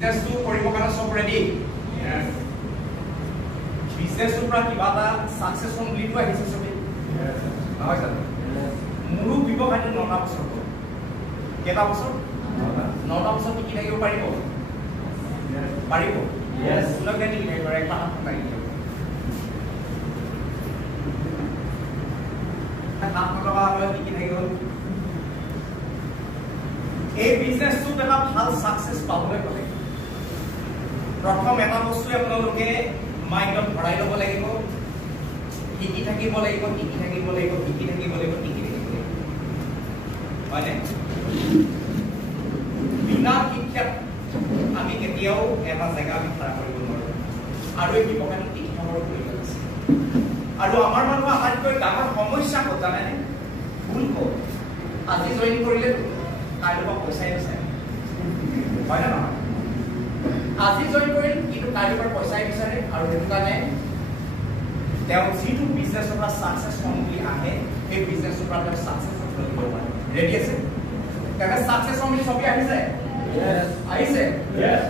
বিজনেছটো কৰিব কাৰণে সব ৰেডি বিজনেছৰ পৰা কিবা এটা সাকসেছ হ'ম বুলি কোৱা হৈছে সবে নহয় জানো মোৰো ব্যৱসায়টো 9টা বছৰ হ'ল কেইটা বছৰ 9টা বছৰ কি থাকিব পাৰিব পাৰিব यस লোক দেনি নাই কৰে এটা হাত নাই হাত লগা হয় কি থাকিব এই বিজনেছটো এটা ভাল সাকসেছ পাবলৈ গ'লে প্ৰথম এটা বস্তু আপোনালোকে মাইণ্ডত ভৰাই ল'ব লাগিব কি থাকিব লাগিব মানে বিনা শিক্ষাত আমি কেতিয়াও এটা জায়গা বিচৰা কৰিব নোৱাৰো আৰু এই ব্যৱসায়টো শিক্ষাৰ প্ৰয়োজন আছে আৰু আমাৰ মানুহ আটাইতকৈ ডাঙৰ সমস্যা ক'ত জানেনে ভুল ক'ত আজি জইন কৰিলে কাইলৈ পইচাই বিচাৰে হয় না নহয় আজি জইন কৰিল কিন্তু কাইলৈ পইচাই বিচাৰে আৰু সেইটো কাৰণে তেওঁ যিটো বিজনেছৰ পৰা সাকসেছ হ'ম বুলি আহে এই বিজনেছৰ পৰা তেওঁ সাকসেছ হ'ব পাৰে ৰেডি আছে কাকা সাকসেছ হ'ম বুলি সবে আহিছে yes আহিছে yes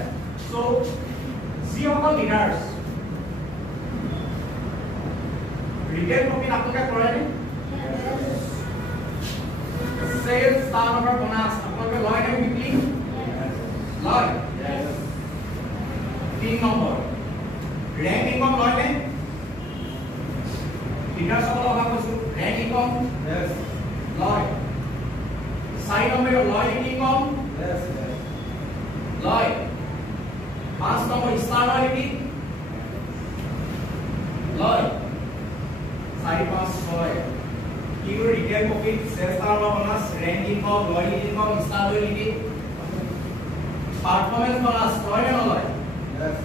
so যিসকল লিডাৰ্ছ ৰিটেল কপিন আপোনালোকে কৰেনে सेल्स টাৰ্নওভাৰ বোনাছ আপোনালোকে লয় নে উইকলি লয় yes 3 নম্বৰ ৰেংক ইনকাম লয় নে লিডাৰ সকল কথা কৈছো ৰেংক ইনকাম yes লয় 4 নম্বৰ লয় ইনকাম yes লয় 5 নম্বৰ ষ্টাৰ লয়টি লয় 4 5 6 Q retail profit sales turnover bonus rank income লয় ইনকাম ষ্টাৰ লয়টি পাৰফৰম্যান্স বোনাছ লয় নে নলয় yes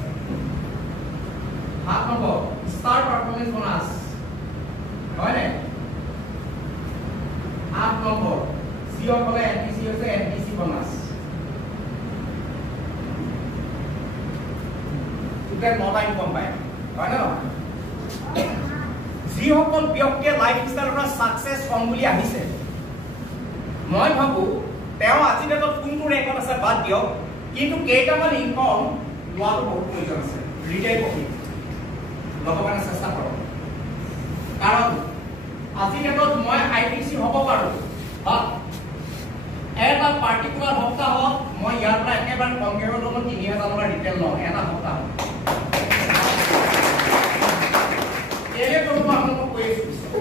7 number star performance bonus হয় নে 8 নম্বৰ জিও কলে এনটিসি হৈছে এনটিসি বোনাছ তুকে নটাই কম পায় হয় না যিসকল ব্যক্তিয়ে লাইফ ষ্টাইলৰ পৰা সাকসেছ হ'ম বুলি আহিছে মই ভাবো তেওঁ আজি ডেটত কোনটো ৰেংকত আছে বাদ দিয়ক কিন্তু কেইটামান ইনকাম লোৱাটো বহুত প্ৰয়োজন আছে ৰিটেল প্ৰফিট ল'ব কাৰণে চেষ্টা কৰক কাৰণ আজি ডেটত মই আইটিসি হ'ব পাৰো বা এটা পাৰ্টিকুলাৰ সপ্তাহত মই ইয়াৰ পৰা একেবাৰে কমকে হ'লেও 3000 টকা ৰিটেল লওঁ এটা সপ্তাহ এলে তো আপোনালোকক কৈ আছো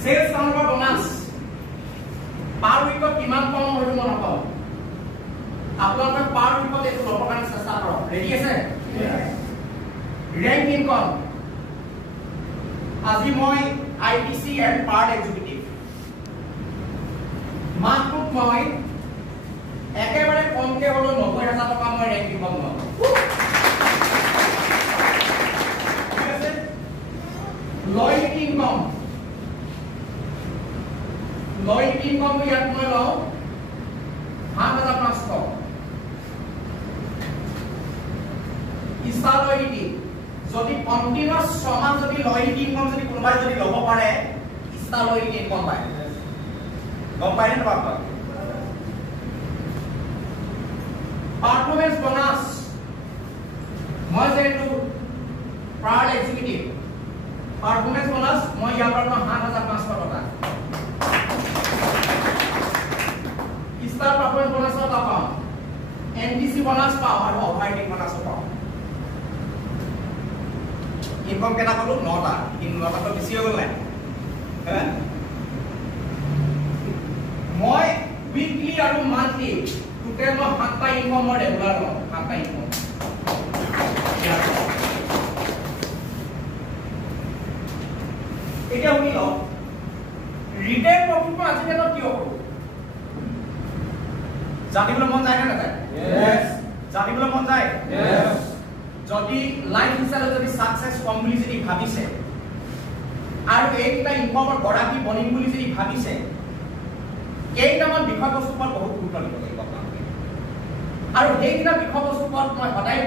সেলস টাৰ্নওভাৰ বোনাছ পাৰ উইকত কিমান কম হয়তো মই নকওঁ আপোনালোকে পাৰ উইকত এইটো ল'ব কাৰণে চেষ্টা কৰক ৰেডি আছে ৰেংক ইনকাম আজি মই আইটিসি এণ্ড পাৰ্ট এক্সিকিউটিভ মাহটোত মই একেবাৰে কমকে হ'লেও 90000 টকা মই ৰেংক ইনকাম লওঁ লয়টি ইনকাম ইয়াত মই লওঁ 7500 ষ্টাৰ লয়টি যদি কন্টিনিউয়াস সমান যদি লয়টি ইনকাম যদি কোনোবাই যদি ল'ব পাৰে ষ্টাৰ লয়টি ইনকাম পায় গম পায় নে বাবা পাৰফৰম্যান্স বোনাছ মই যেটো পাৰ্ট এক্সিকিউটিভ পাৰফৰম্যান্স বোনাস মই ইয়াৰ পৰা 7500 টকা ষ্টাৰ পাৰফৰম্যান্স বোনাস পাওঁ এনটিসি বোনাস পাওঁ আৰু অভাৰটাইম বোনাস পাওঁ ইনকাম কেটা কলো 9টা কিন্তু 9টা তো বেছি হৈ গ'ল নাই মই উইকলি আৰু মান্থলি টোটেল মই 7টা ইনকাম মই ৰেগুলাৰ লওঁ 7টা ইনকাম এটা উনি লও রিটেল প্রফিট আজি ডেটত কি হ'ব জানিবলৈ মন যায় না নাযায় यस জানিবলৈ মন যায় यस যদি লাইফ ষ্টাইল যদি সাকসেছ হ'ম বুলি যদি ভাবিছে আৰু এইটা ইনকামৰ গৰাকী বনিম বুলি যদি ভাবিছে কেইটামান বিষয়বস্তুৰ ওপৰত বহুত গুৰুত্ব দিব লাগিব আপোনালোকে আৰু সেইটা বিষয়বস্তুৰ ওপৰত মই সদায়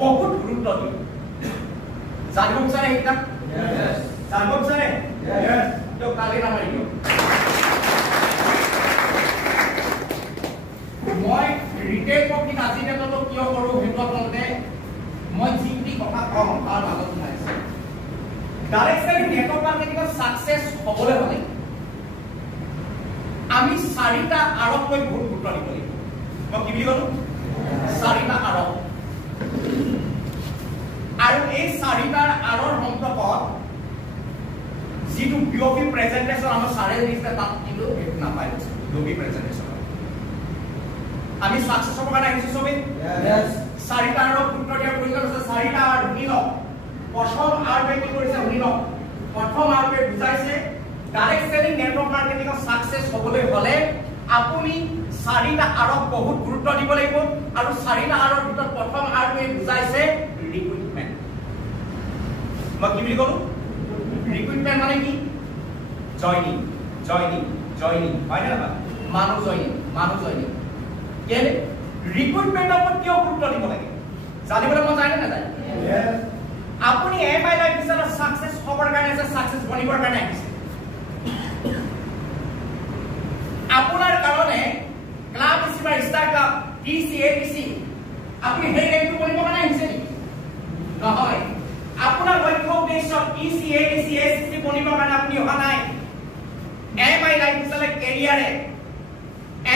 বহুত গুৰুত্ব দিম জানিব বিচাৰে এইটা यस জানিব বিচাৰে यस তো কালি না মাৰিও মই ৰিটেইল প্ৰফিট আজি ডেটতো কিয় কৰো হেতু আপোনালোকে মই যিটি কথা কম তাৰ মাজত নাই ডাইৰেক্ট সেলিং নেটৱৰ্ক মাৰ্কেটিংৰ সাকসেস হ'বলৈ হ'লে আমি চাৰিটা আৰবকৈ বহুত গুৰুত্ব দিব লাগিব মই কি বুলি ক'লো চাৰিটা আৰব আৰু এই চাৰিটাৰ আৰৰ সম্পৰ্কত যিটো বিঅপি প্ৰেজেন্টেশন আমাৰ সাৰে দিছে তাত কিন্তু এক নাপায় বিঅপি প্ৰেজেন্টেশন আমি সাকসেস হ'ব কাৰণে আহিছো সবে यस চাৰিটা আৰব গুৰুত্ব দিয়া প্ৰয়োজন আছে চাৰিটা আৰ শুনিলো প্ৰথম আৰ কি কৰিছে শুনিলো প্ৰথম আৰ বুজাইছে ডাইৰেক্ট সেলিং নেটৱৰ্ক মাৰ্কেটিংৰ সাকসেস হ'বলৈ হ'লে আপুনি চাৰিটা আৰব বহুত গুৰুত্ব দিব লাগিব আৰু চাৰিটা আৰৰ ভিতৰত প্ৰথম আৰটোৱে বুজাইছে ৰিক্ৰুটমেন্ট মই কি বুলি ক'লো ৰিক্ৰুটমেন্ট মানে কি জয়নিং হয় না মানুহ জয়নিং কেলে ৰিক্ৰুটমেন্টৰ ওপৰত কিয় গুৰুত্ব দিব লাগে জানিবলৈ মন যায় নে নাযায় আপুনি এমআই লাইফ মিছনৰ সাকসেস হ'বৰ কাৰণে আছে সাকসেস বনিবৰ কাৰণে আহিছে আপোনাৰ কাৰণে ক্লাব ইসিবা ষ্টাৰ ক্লাব টিসিএটিসি আপুনি হেই ৰেংকটো বনিবৰ কাৰণে আহিছে নেকি নহয় আপোনাৰ লক্ষ্য উদ্দেশ্য টিসিএটিসি এসিসি বনিবৰ কাৰণে আপুনি অহা নাই এমআই লাইফ মিছনৰ কেৰিয়াৰে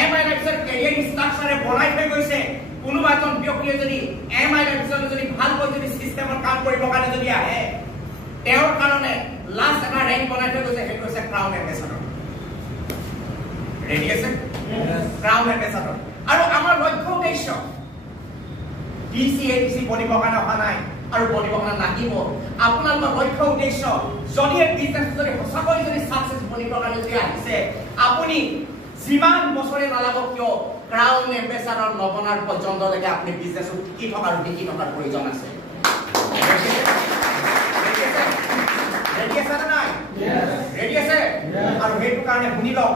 এমআই লাইফ মিছনৰ কেৰিয়াৰ ষ্ট্ৰাকচাৰে বনাই থৈ গৈছে কোনোবা এজন ব্যক্তিয়ে যদি এমআই লাইফ মিছনৰ যদি ভালকৈ যদি সিস্টেমত কাম কৰিবৰ কাৰণে যদি আহে তেওঁৰ কাৰণে লাষ্ট এটা ৰেংক বনাই থৈ গৈছে সেইটো হৈছে ক্ৰাউন এম্বেছাডৰ ৰেডি আছে ক্ৰাউন এম্বেছাডৰ আৰু আমাৰ লক্ষ্য উদ্দেশ্য টিসিএটিসি বনিবৰ কাৰণে অহা নাই আৰু বনিবৰ কাৰণে লাগিব আপোনালোকৰ লক্ষ্য উদ্দেশ্য যদি এই বিজনেছ যদি সঁচাকৈ যদি সাকসেস বনিবৰ কাৰণে যদি আহিছে আপুনি যিমান বছৰে নালাগক কিয় ক্ৰাউন এম্বেছাডৰ নবনাৰ পৰ্যন্তলৈকে আপুনি বিজনেছত টিকি থকাৰ প্ৰয়োজন আছে ৰেডি আছে আৰু সেইটো কাৰণে শুনি লওক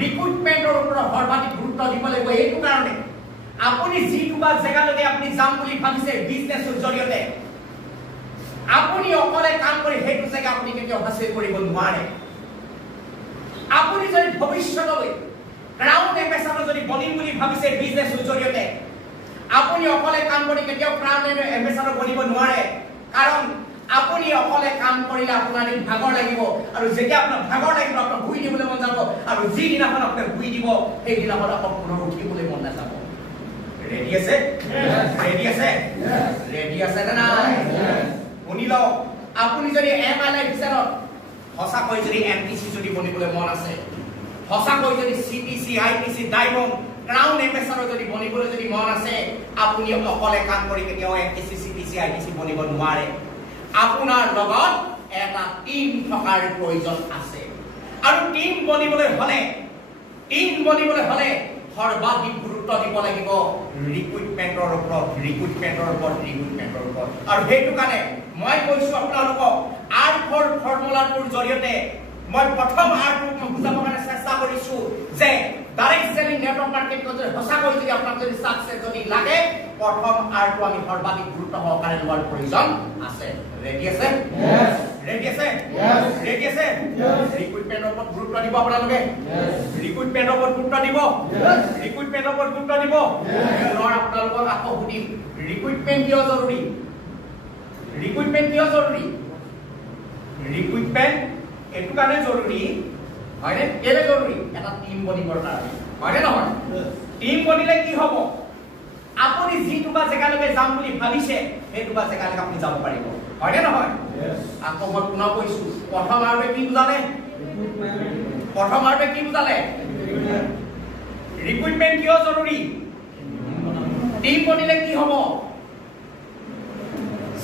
ৰিক্ৰুটমেন্টৰ ওপৰত সৰ্বাধিক গুৰুত্ব দিব লাগিব এইটো কাৰণে আপুনি যিটোবা জেগালৈকে আপুনি যাম বুলি ভাবিছে বিজনেছৰ জৰিয়তে আপুনি অকলে কাম কৰি সেইটো জেগা আপুনি কেতিয়াও হাসিল কৰিব নোৱাৰে আপুনি যদি ভৱিষ্যতলৈ ক্ৰাউন এম্বেছাডৰ যদি বনিম বুলি ভাবিছে বিজনেছৰ জৰিয়তে আপুনি অকলে কাম কৰি কেতিয়াও ক্ৰাউন এম্বেছাডৰ বনিব নোৱাৰে কাৰণ আপুনি অকলে কাম কৰিলে আপোনাৰ ভাগৰ লাগিব আৰু যেতিয়া আপোনাৰ ভাগৰ লাগিব আপোনাৰ ভুই দিবলৈ মন যাব আৰু যি দিনাখন আপোনাৰ ভুই দিব সেই দিনাখন আপোনাৰ পুনৰ উঠিবলৈ মন নাযাব ৰেডি আছে না নাই শুনি লওক আপুনি যদি এমআই লাইফ মিছনত সঁচাকৈ যদি এমটিসি যদি বনিবলৈ মন আছে সঁচাকৈ যদি CTC ITC diamond crown ambassador যদি বনিবলৈ যদি মন আছে আপুনি অকলে কাম কৰি কেতিয়াও এমটিসি সিটিসি আইটিসি বনিব নোৱাৰে আপোনাৰ লগত এটা টিম থকাৰ প্ৰয়োজন আছে আৰু টিম বনিবলৈ হলে সৰ্বাধিক গুৰুত্ব দিব লাগিব ৰিক্ৰুটমেন্টৰ ওপৰত আৰু সেইটো কাৰণে মই কৈছো আপোনালোকক আৰ4 ফৰ্মুলাটোৰ জৰিয়তে মই প্ৰথম আৰটো বুজাবৰ কাৰণে চেষ্টা কৰিছো যে ডাইৰেক্ট সেলিং নেটৱৰ্ক মাৰ্কেটিংত যদি সঁচাকৈ যদি আপোনাক যদি সাকসেস যদি লাগে প্ৰথম আৰটো আমি সৰ্বাধিক গুৰুত্ব সহকাৰে লোৱাৰ প্ৰয়োজন আছে ৰেডি আছে ৰিক্ৰুটমেন্টৰ ওপৰত গুৰুত্ব দিব আপোনালোকে ৰিক্ৰুটমেন্টৰ ওপৰত গুৰুত্ব দিব আপোনালোকক আকৌ সুধিম ৰিক্ৰুটমেন্ট কিয় জৰুৰী ৰিক্ৰুটমেন্ট এটো কাৰণে জৰুৰী হয়নে কেলে জৰুৰী এটা টিম বনিবৰ কাৰণে হয়নে নহয় টিম বনিলে কি হ'ব আপুনি যিটোবা জেগালৈকে যাম বুলি ভাবিছে সেইটোবা জেগালৈকে আপুনি যাব পাৰিব হয়নে নহয় আকৌ মই পুনৰ কৈছো প্ৰথম আৰবে কি বুজালে ৰিক্ৰুটমেন্ট কিয় জৰুৰী টিম বনিলে কি হ'ব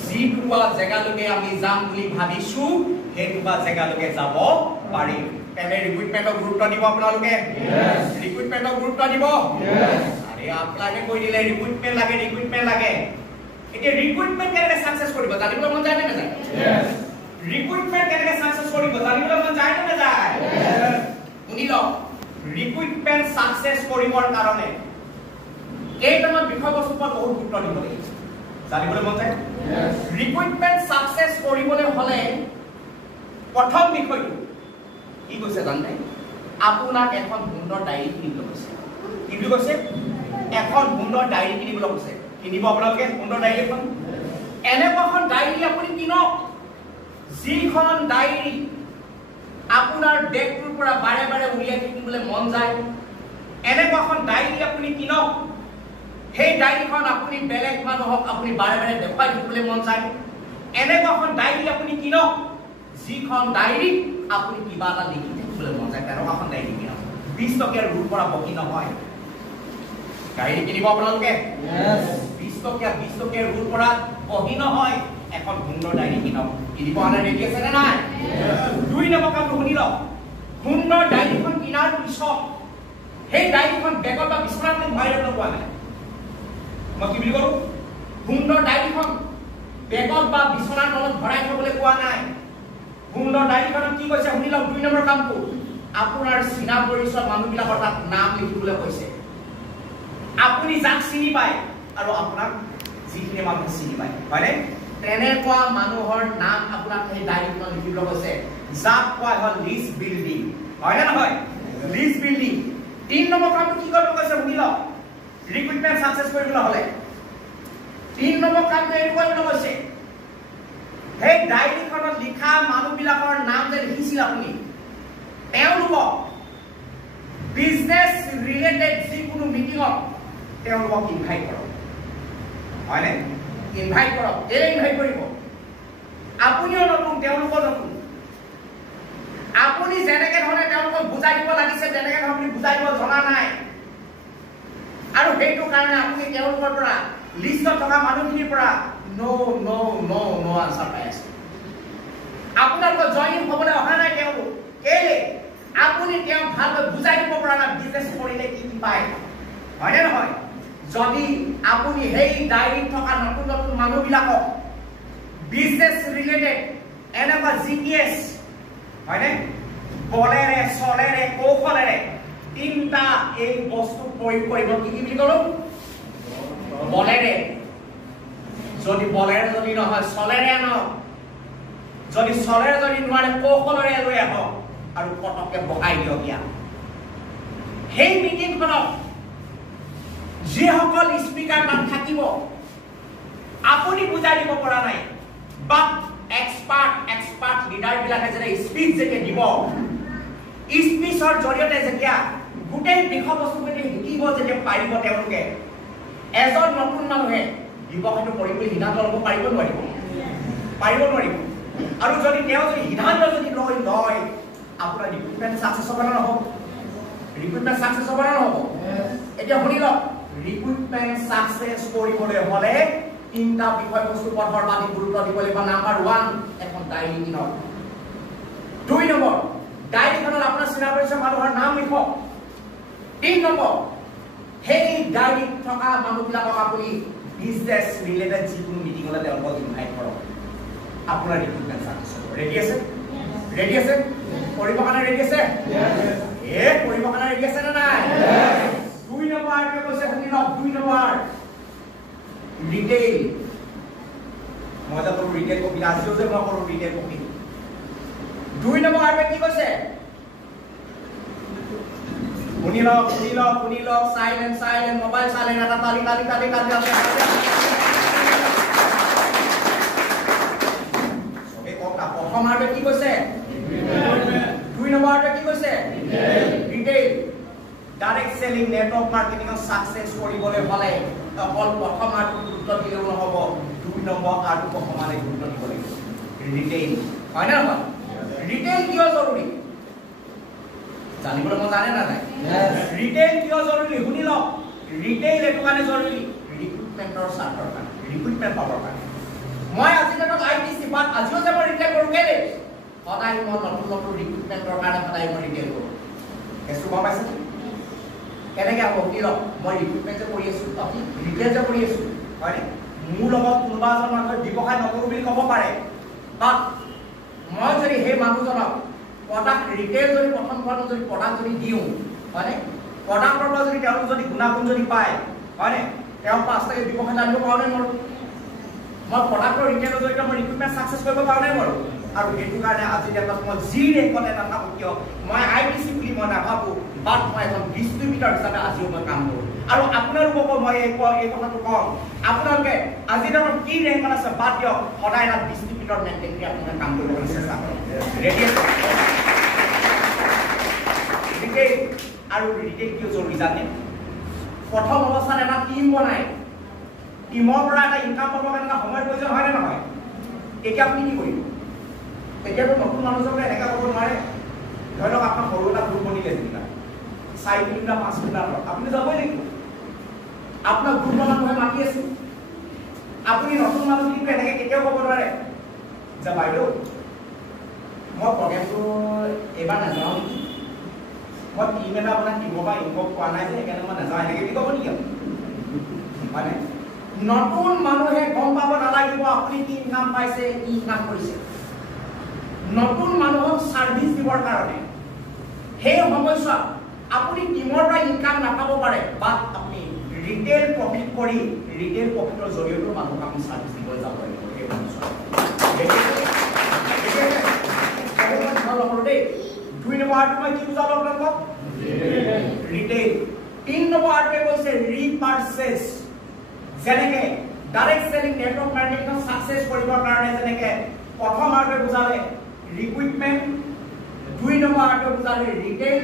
যিটোবা জেগালৈকে আমি যাম বুলি ভাবিছো সেইটোবা জেগালৈকে যাব পাৰিম তেনে ৰিক্ৰুটমেন্টৰ গুৰুত্ব দিব আপোনালোকে ৰিক্ৰুটমেন্টৰ গুৰুত্ব দিব আৰে আপোনালোকে কৈ দিলে ৰিক্ৰুটমেন্ট লাগে এতিয়া ৰিক্ৰুটমেন্ট কেনেকৈ সাকসেস কৰিব জানিবলৈ মন যায় নে নাযায় ৰিক্ৰুটমেন্ট কেনেকৈ সাকসেস কৰিব জানিবলৈ মন যায় নে নাযায় শুনি লওক ৰিক্ৰুটমেন্ট সাকসেস কৰিবৰ কাৰণে কেইটামান বিষয়বস্তুৰ ওপৰত বহুত গুৰুত্ব দিব লাগিব জানিবলৈ মন যায় ৰিক্ৰুটমেন্ট সাকসেস কৰিবলৈ হলে প্ৰথম বিষয়টো কি কৈছে জানে আপোনাক এখন সুন্দৰ ডায়েৰী কিনিব কৈছে কি বুলি কৈছে এখন সুন্দৰ ডায়েৰী কিনিবলৈ কৈছে কিনিব আপোনালোকে সুন্দৰ ডায়েৰী এখন এনেকুৱা এখন ডায়েৰী আপুনি কিনক যিখন ডায়েৰী আপোনাৰ বেগটোৰ পৰা বাৰে বাৰে উলিয়াই থাকিবলৈ মন যায় এনেকুৱা এখন ডায়েৰী আপুনি কিনক সেই ডায়েৰীখন আপুনি বেলেগ মানুহক আপুনি বাৰে বাৰে দেখুৱাই দিবলৈ মন যায় এনেকুৱা এখন ডায়েৰী আপুনি কিনক যিখন ডায়েৰী আপুনি কিবা এটা লিখি থাকিবলৈ মন যায় তেনেকুৱা এখন ডায়েৰী কিনক 20 টকীয়া ৰুল পৰা বহি নহয় ডায়েৰী কিনিব আপোনালোকে 20 টকীয়া ৰুল পৰা বহি নহয় এখন সুন্দৰ ডায়েৰী কিনক কিনিব আনে ৰেডি আছে নে নাই 2 নম্বৰ কামটো শুনি লওক সুন্দৰ ডায়েৰীখন কিনাৰ পিছত সেই ডায়েৰীখন বেগত বা বিছনাত ভৰাই ৰাখিব পোৱা নাই মই কি বুলি কৰো সুন্দৰ ডায়েৰীখন বেগত বা বিছনাৰ তলত ভৰাই থবলৈ কোৱা নাই সুন্দৰ ডায়েৰীখনত কি কৈছে শুনি লওক 2 নম্বৰ কামটো আপোনাৰ চিনা পৰিচয় মানুহবিলাকৰ তাত নাম লিখিবলৈ কৈছে আপুনি যাক চিনি পায় আৰু আপোনাক যিখিনি মানুহ চিনি পায় হয়নে তেনেকুৱা মানুহৰ নাম আপোনাক সেই ডায়েৰীখনত লিখিবলৈ কৈছে যাক কোৱা হয় লিষ্ট বিল্ডিং হয় নে নহয় লিষ্ট বিল্ডিং 3 নম্বৰ কামটো কি কৰিব কৈছে শুনি লওক ৰিক্ৰুটমেন্ট সাকসেস কৰিবলৈ হলে 3 নম্বৰ কামটো এইটো কৰিবলৈ কৈছে সেই ডায়েৰীখনত লিখা মানুহবিলাকৰ নাম যে লিখিছিল আপুনি তেওঁলোকক বিজনেস ৰিলেটেড যিকোনো মিটিঙত তেওঁলোকক ইনভাইট কৰক হয়নে ইনভাইট কৰক ইনভাইট কৰিব আপুনিও নতুন তেওঁলোকৰ নতুন আপুনি যেনেকে ধৰণে তেওঁলোকক বুজাই দিব লাগিছে যেনেকে আপুনি বুজাই দিব জনা নাই আৰু সেইটো কাৰণে আপুনি তেওঁলোকৰ পৰা লিষ্টত থকা মানুহখিনিৰ পৰা নো আনসাৰ পাই আছে আপোনালোকৰ জইনিং হ'বলৈ অহা নাই তেওঁলোক কেলে আপুনি তেওঁক ভালকৈ বুজাই দিব পৰা নাই বিজনেছ কৰিলে কি কি পায় হয়নে নহয় যদি আপুনি সেই ডায়েৰীত থকা নতুন নতুন মানুহবিলাকক বিজনেছ ৰিলেটেড এনেকুৱা জিপিএছ হয়নে বলেৰে চলেৰে কৌশলেৰে 3টা এই বস্তু প্ৰয়োগ কৰিব কি কি বুলি কলো বলেৰে যদি বলেৰে যদি নহয় চলেৰে আনক যদি চলেৰে যদি নোৱাৰে কৌশলেৰে লৈ আহক আৰু পটককে বহাই দিয়ক ইয়াত সেই মিটিংখনত যিসকল স্পিকাৰ তাত থাকিব আপুনি বুজাই দিব পৰা নাই বাট এক্সপাৰ্ট লিডাৰ বিলাকে যে স্পিচ যেতিয়া দিব স্পিচৰ জৰিয়তে যেতিয়া গোটেই বিষয়বস্তুখিনি শিকিব যেতিয়া পাৰিব তেওঁলোকে এজন নতুন মানুহে ব্যৱসায়টো কৰিম বুলি সিদ্ধান্ত ল'ব পাৰিব নোৱাৰিব আৰু যদি তেওঁ যদি সিদ্ধান্ত যদি লয় আপোনাৰ ৰিক্ৰুটমেন্ট সাকসেস হ'ব না নহ'ব এতিয়া শুনি লওক ৰিক্ৰুটমেন্ট সাকসেস কৰিবলৈ হলে 3টা বিষয়বস্তু ওপৰত সৰ্বাধিক গুৰুত্ব দিব লাগিব নাম্বাৰ 1 এখন ডায়েৰী কিনক 2 নম্বৰ ডায়েৰীখনত আপোনাৰ চিনা পৰিচয় মানুহৰ নাম লিখক 3 নম্বৰ সেই ডায়েৰীত থকা মানুহবিলাকক আপুনি বিজনেছ ৰিলেটেড যিকোনো মিটিঙলৈ তেওঁলোকক ইনভাইট কৰক আপোনাৰ ৰিক্ৰুটমেন্ট সাকসেস হ'ব ৰেডি আছে কৰিব কাৰণে ৰেডি আছে কৰিব কাৰণে ৰেডি আছে নে নাই 2 নম্বৰ আৰু কৈছে শুনি লওক 2 নম্বৰ ৰিটেইল মই যা কৰো ৰিটেইল কপি আজিও যে মই কৰো ৰিটেইল কপি 2 নম্বৰ আৰু কি কৈছে শুনি লওক সাইলেন্ট মোবাইল সাইলেন্ট এটা তালি সবে কথা প্ৰথম আৰু কি কৈছে 2 নম্বৰ আৰু কি কৈছে ৰিটেইল ডাইৰেক্ট সেলিং নেটৱৰ্ক মাৰ্কেটিংৰ সাকসেস কৰিবলৈ হলে অকল প্ৰথম আৰু গুৰুত্ব দিলেও নহব 2 নম্বৰ আৰু সমানে গুৰুত্ব দিব লাগিব ৰিটেইল হয় না নহয় ৰিটেইল কিয় জৰুৰী জানিবলৈ মই জানে না নাই ৰিটেইল কিয় জৰুৰী শুনি লওক ৰিটেইল এটো কাৰণে জৰুৰী ৰিক্ৰুটমেন্টৰ স্বাৰ্থৰ কাৰণে ৰিক্ৰুটমেন্ট পাবৰ কাৰণে মই আজি দিনত আইটিসি বাট আজিও যে মই ৰিটেইল কৰো কেলে সদায় মই নতুন ৰিক্ৰুটমেন্টৰ কাৰণে সদায় মই ৰিটেইল কৰো এসু গম পাইছে কেনেকৈ হ'ব শুনি লওক মই ৰিক্ৰুটমেন্ট যে কৰি আছো আপুনি ৰিটেইল যে কৰি আছো হয়নে মোৰ লগত কোনোবা এজন মানুহে ব্যৱসায় নকৰো বুলি ক'ব পাৰে বাট মই যদি সেই মানুহজনক প্ৰডাক্ট ৰিটেইল যদি প্ৰথম ঘৰত যদি প্ৰডাক্ট যদি দিওঁ হয়নে প্ৰডাক্টৰ পৰা যদি তেওঁলোক যদি গুণাগুণ যদি পায় হয়নে তেওঁ পাঁচটাকে ব্যৱসায় জানিব পাৰোঁ মোৰ মই প্ৰডাক্টৰ ৰিটেইলৰ জৰিয়তে মই ৰিক্ৰুটমেন্ট সাকসেস কৰিব পাৰোঁ নাই বাৰু আৰু সেইটো কাৰণে আজি ডেটত মই যি ৰেকৰ্ড নাথাকো কিয় মই আইটিসি বুলি মই নাভাবো বাট মই এখন ডিষ্ট্ৰিবিউটৰ হিচাপে আজিও মই কাম কৰোঁ আৰু আপোনালোকক মই এই কথাটো কম, আপোনালোকে আজি দিনত কি ৰেংকত আছে বাদ দিয়ক, সদায় এটা ডিষ্ট্ৰিবিউটৰ মেইনটেইন কৰি আপোনালোকে কাম কৰিবলৈ চেষ্টা কৰক। ৰেডি আছে? আৰু ৰিটেইল কিয় জৰুৰী জানে? প্ৰথম অৱস্থাত এটা টিম বনায়, টিমৰ পৰা এটা ইনকাম পাবৰ কাৰণে সময়ৰ প্ৰয়োজন হয়নে নহয়? এতিয়া আপুনি কি কৰিব? তেতিয়াতো নতুন মানুহজনে এনেকৈ ক'ব নোৱাৰে, ধৰি লওক আপোনাৰ সৰু এটা গ্ৰুপ বনিলে যেনিবা 4 কিলোমিটাৰ 5 কিলোমিটাৰ, আপুনি যাবই লাগিব। আপোনাক গ্ৰুপ মানুহে মাতি আছে, আপুনি নতুন মানুহখিনিক এনেকৈ কেতিয়াও ক'ব নোৱাৰে যে বাইদেউ মই প্ৰগ্ৰেমটো এইবাৰ নাযাওঁ নেকি, মই টিম এটা আপোনাৰ টিমৰ পৰা ইনভল্ভ কৰা নাই যে সেইকাৰণে মই নাযাওঁ, এনেকৈ বুলি ক'ব নেকি? মানে নতুন মানুহে গম পাব নালাগিব আপুনি কি ইনকাম পাইছে, কি ইনকাম কৰিছে। নতুন মানুহক ছাৰ্ভিচ দিবৰ কাৰণে সেই সময়ছোৱাত আপুনি টিমৰ পৰা ইনকাম নাপাব পাৰে, বাট আপুনি ৰিটেইল প্ৰফিট কৰি ৰিটেইল প্ৰফিটৰ জৰিয়তে মানুহক আপুনি ছাৰ্ভিচ দিবলৈ যাব লাগিব। সেই সময়ছোৱাত 2 নম্বৰ আৰ্টটো মই কি বুজালো আপোনালোকক? ৰিটেইল। 3 নম্বৰ আৰ্টে কৈছে ৰিপাৰ্চেজ। যেনেকে direct selling network marketing success কৰিবৰ কাৰণে যেনেকে প্ৰথম আৰ্টে বুজালে ৰিক্ৰুটমেন্ট, 2 নম্বৰ আৰ্টে বুজালে ৰিটেইল,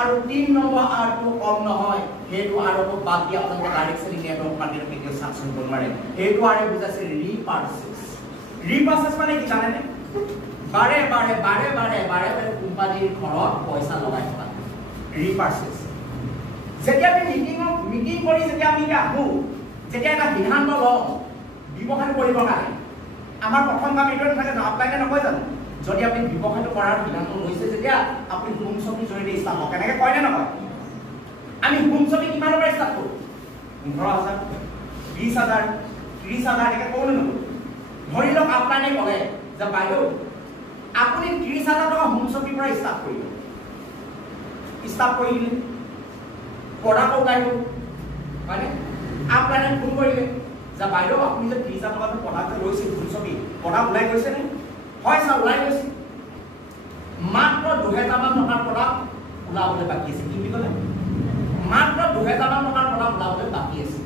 আৰু 3 নম্বৰ আৰ্টটো কম নহয়, সেইটো আৰ্টটো বাদ দি আপোনালোকে ডাইৰেক্ট সেলিং নেটৱৰ্ক মাৰ্কেটিং কেতিয়াও সাকসেস কৰিব নোৱাৰে। সেইটো আৰ্টে বুজাইছে ৰিপাৰ্চেজ। ৰিপাৰ্চেজ মানে কি জানেনে? বাৰে বাৰে কোম্পানীৰ ঘৰত পইচা লগাই থকা ৰিপাৰ্চেজ। যেতিয়া আমি মিটিং কৰি যেতিয়া আমি আহো, যেতিয়া এটা সিদ্ধান্ত লওঁ ব্যৱসায় কৰিবৰ কাৰণে, আমাৰ প্ৰথম কাম এইটো থাকে যে আপলাইনে নকয় জানো, যদি আপুনি ব্যৱসায়টো কৰাৰ সিদ্ধান্ত লৈছে যেতিয়া আপুনি হোম ছপিৰ জৰিয়তে ষ্টাৰ্ট হওক, এনেকৈ কয়নে নকয়? আমি হোম ছপি কিমানৰ পৰা ষ্টাৰ্ট কৰোঁ? 15,000, 20,000, 30,000 এনেকৈ কওঁ নে নকওঁ? ধৰি লওক আপলাইনে ক'লে যে বাইদেউ আপুনি 30,000 টকা হোম ছপিৰ পৰা ষ্টাৰ্ট কৰিব। ষ্টাৰ্ট কৰি দিলে প্ৰডাক্ট ওলাই গ'ল, হয়নে? আপলাইনে ফোন কৰিলে যে বাইদেউ আপুনি যে 30,000 টকা প্ৰডাক্ট লৈছে হোম ছপি, প্ৰডাক্ট ওলাই গৈছে নে? হয় ছাৰ ওলাই গৈছে। মাত্ৰ 2,000 মান টকাৰ প্ৰডাক্ট ওলাবলৈ বাকী আছে। কি বুলি ক'লে? মাত্ৰ 2,000 মান টকাৰ প্ৰডাক্ট ওলাবলৈ বাকী আছে।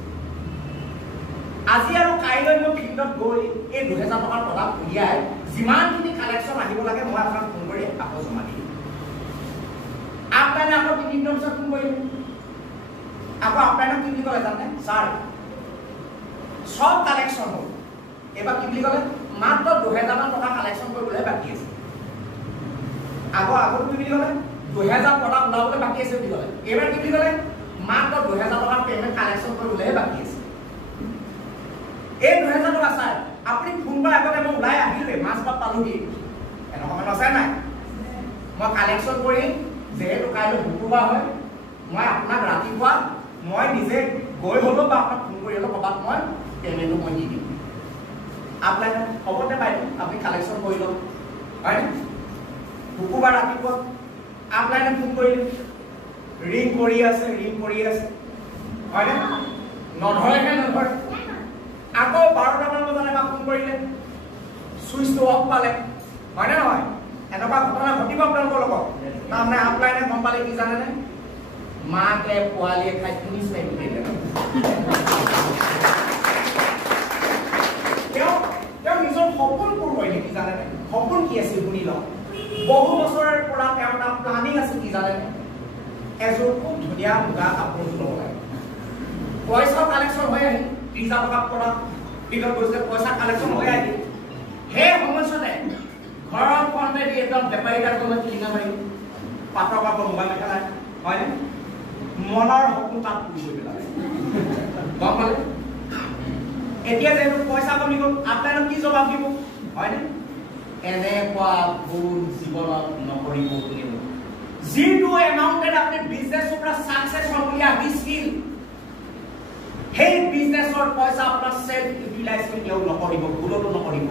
আজি আৰু কাইলৈ মই ফিল্ডত গৈ এই 2,000 টকাৰ প্ৰডাক্ট উলিয়াই যিমানখিনি কালেকশ্যন আহিব লাগে মই আপোনাক ফোন কৰি আকৌ জমা দিম। আপলাইনে আকৌ 3 দিনৰ পিছত ফোন কৰিম, আকৌ আপলাইনে কি বুলি ক'লে জানে? ছাৰ সব কালেকশ্যন হ'ল, এবাৰ কি বুলি ক'লে? মাত্ৰ 2,000 মান টকা কালেকশ্যন কৰিবলৈ বাকী আছে। আকৌ কি বুলি ক'লে? 2,000 প্ৰডাক্ট ওলাবলৈ বাকী আছে বুলি ক'লে। এইবাৰ কি বুলি ক'লে? মাত্ৰ 2,000 টকাৰ পেমেণ্ট কালেকশ্যন কৰিবলৈহে বাকী আছে। এই 2,000 টকা ছাৰ আপুনি ফোন কৰাৰ আগতে মই ওলাই আহিলে মাছপাত পালোহি, এনেকুৱা মানুহ আছে নাই? মই কালেকশ্যন কৰি যেহেতু কাইলৈ শুক্ৰবাৰ হয়, মই আপোনাক ৰাতিপুৱা মই নিজে গৈ হ'লেও বা আপোনাক ফোন কৰি হ'লেও ক'ৰবাত মই পেমেণ্টটো মই দি দিম। আপলাইন হ'ব নে বাইদেউ আপুনি কালেকশ্যন কৰি লওক, হয়নে? শুক্ৰবাৰ ৰাতিপুৱা আপলাইনে ফোন কৰিলে, ৰিং কৰি আছে, হয়নে? নধৰে। আকৌ 12টা মান বজাত এবাৰ ফোন কৰিলে, চুইচটো অফ পালে, হয়নে নহয়? এনেকুৱা ঘটনা ঘটিব আপোনালোকৰ লগত। তাৰমানে আপলাইনে গম পালে কি জানেনে? মাকে পোৱালীয়ে খাই ফিনিছ মাৰি দিলে। তেওঁ নিজৰ সপোন পূৰ কৰিলে। কি জানেনে? সপোন কি আছিল শুনি লওক। বহু বছৰৰ পৰা তেওঁৰ এটা প্লানিং আছিল। কি জানেনে? এযোৰ খুব ধুনীয়া মুগা কাপোৰ ল'ব লাগে। পইচা কালেকশ্যন হৈ আহিল, 30,000 টকা প্ৰডাক্ট ফিল্ডত গৈছে, পইচা কালেকশ্যন হৈ আহিল। সেই সময়ছোৱাতে ঘৰৰ ফ্ৰণ্টে দি একদম বেপাৰী কাৰ্ডলৈ কিনা মাৰি পাটৰ কাপোৰ মোবাইল মেখেলা, হয়নে? মনৰ সপোন তাত পূৰ কৰি পেলালে। গম পালে? এতিয়া যেহেতু পইচা কমি গ'ল, আপলাইনত কি জবাব দিব, হয়নে? এনেকুৱা ভুল জীৱনত নকৰিব বুলি যিটো এমাউণ্টেড আপুনি বিজনেছৰ পৰা ছাকচেছ হ'ব বুলি আহিছিল, সেই বিজনেছৰ পইচা আপোনাৰ সেলফ ইউটিলাইজ কেতিয়াও নকৰিব, ভুলতো নকৰিব।